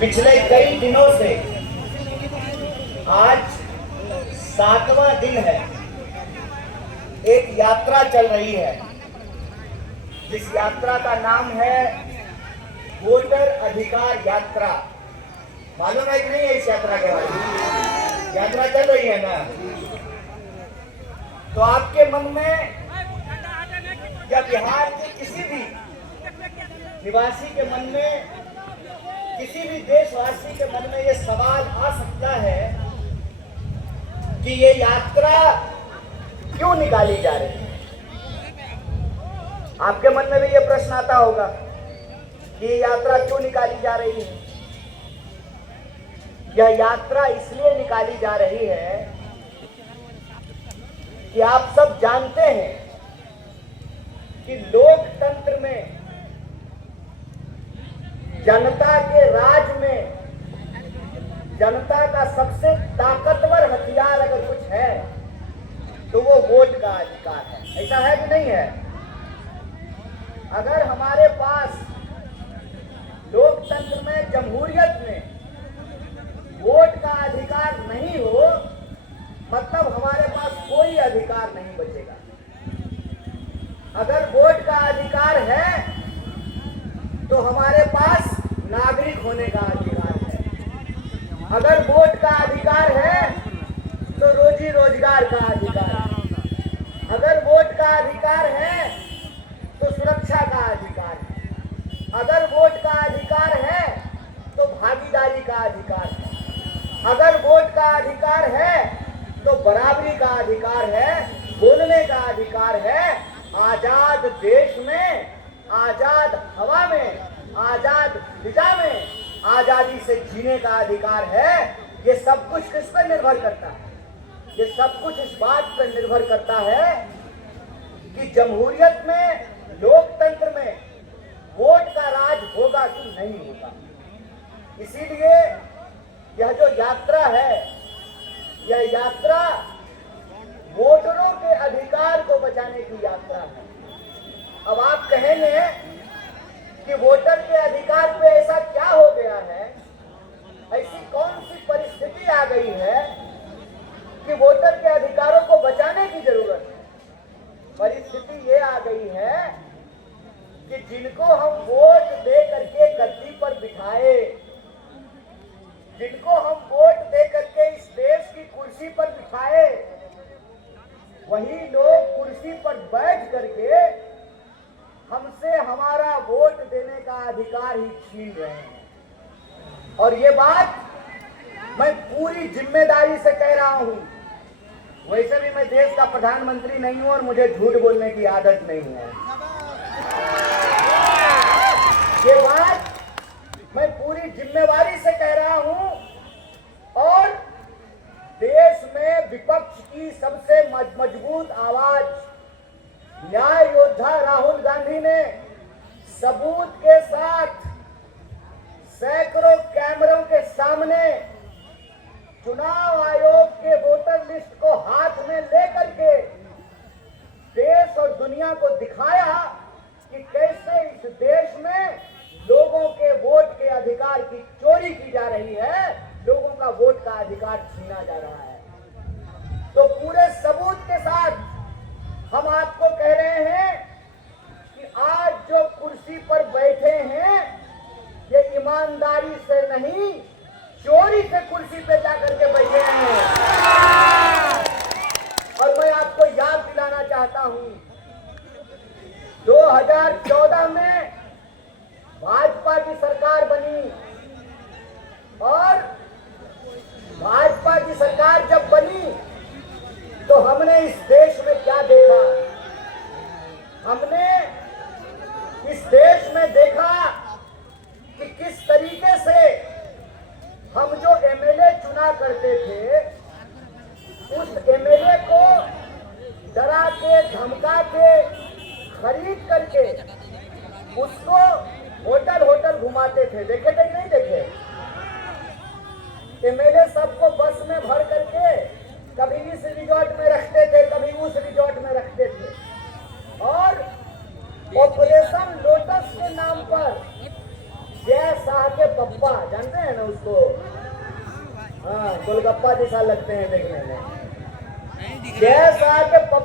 पिछले कई दिनों से आज 7वां दिन है, एक यात्रा चल रही है जिस यात्रा का नाम है वोटर अधिकार यात्रा। मालूम है कि नहीं है इस यात्रा के बारे में? यात्रा चल रही है ना, तो आपके मन में या बिहार के किसी भी निवासी के मन में, किसी भी देशवासी के मन में ये सवाल आ सकता है कि ये यात्रा क्यों निकाली जा रही है। आपके मन में भी ये प्रश्न आता होगा कि ये यात्रा क्यों निकाली जा रही है। यह यात्रा इसलिए निकाली जा रही है कि आप सब जानते हैं कि लोकतंत्र में, जनता के राज में, जनता का सबसे ताकतवर हथियार अगर कुछ है तो वो वोट का अधिकार है। ऐसा है कि नहीं है? अगर हमारे पास लोकतंत्र में, जमहूरियत में वोट का अधिकार नहीं हो, मतलब हमारे पास कोई अधिकार नहीं बचेगा। अगर वोट का अधिकार है तो हमारे पास नागरिक होने का अधिकार है। अगर वोट का अधिकार है तो रोजी रोजगार का अधिकार है। अगर वोट का अधिकार है तो सुरक्षा का अधिकार है। अगर वोट का अधिकार है तो भागीदारी का अधिकार है। अगर वोट का अधिकार है तो बराबरी का अधिकार है, बोलने का अधिकार है। आजाद देश में, आजाद हवा में, आजाद फिजा में आजादी से जीने का अधिकार है। ये सब कुछ किस पर निर्भर करता है? ये सब कुछ इस बात पर निर्भर करता है कि जमहूरियत में, लोकतंत्र में वोट का राज होगा कि नहीं होगा। इसीलिए यह जो यात्रा है, यह यात्रा वोटरों के अधिकार को बचाने की यात्रा है। अब आप कहेंगे कि वोटर के अधिकार पे ऐसा क्या हो गया है, ऐसी कौन सी परिस्थिति आ गई है कि वोटर के अधिकारों को बचाने की जरूरत है। परिस्थिति ये आ गई है कि जिनको हम वोट दे करके गद्दी पर बिठाए, जिनको हम वोट दे करके इस देश की कुर्सी पर बिठाए, वही लोग कुर्सी पर बैठ करके हमसे हमारा वोट देने का अधिकार ही छीन रहे हैं। और ये बात मैं पूरी जिम्मेदारी से कह रहा हूं। वैसे भी मैं देश का प्रधानमंत्री नहीं हूं और मुझे झूठ बोलने की आदत नहीं है। ये बात मैं पूरी जिम्मेदारी से कह रहा हूं। और देश में विपक्ष की सबसे मजबूत आवाज न्याय योद्धा राहुल गांधी ने सबूत के साथ, सैकड़ों कैमरों के सामने चुनाव आयोग के वोटर लिस्ट को हाथ में लेकर के देश और दुनिया को दिखाया कि कैसे इस देश में लोगों के वोट के अधिकार की चोरी की जा रही है, लोगों का वोट का अधिकार छीना जा रहा है। तो पूरे सबूत के साथ हम आपको कह रहे हैं कि आज जो कुर्सी पर बैठे हैं ये ईमानदारी से नहीं, चोरी से कुर्सी पे जाकर के बैठे हैं। और मैं आपको याद दिलाना चाहता हूं, 2014 में भाजपा की सरकार बनी और भाजपा की सरकार जब बनी तो हमने इस देश में क्या देखा? हमने इस देश में देखा कि किस तरीके से हम जो एमएलए चुना करते थे, उस एमएलए को डरा के, धमका के, खरीद करके उसको होटल होटल घुमाते थे। देखे थे नहीं देखे? एमएलए सबको बस में भर करके कभी इस रिजॉर्ट में रखते थे, कभी उस रिजॉर्ट में रखते थे। और ऑपरेशन लोटस के नाम पर जय शाह के पप्पा जानते हैं ना उसको? हाँ, गोलगप्पा जैसा लगते हैं देखने में। जय साहब के पप्पा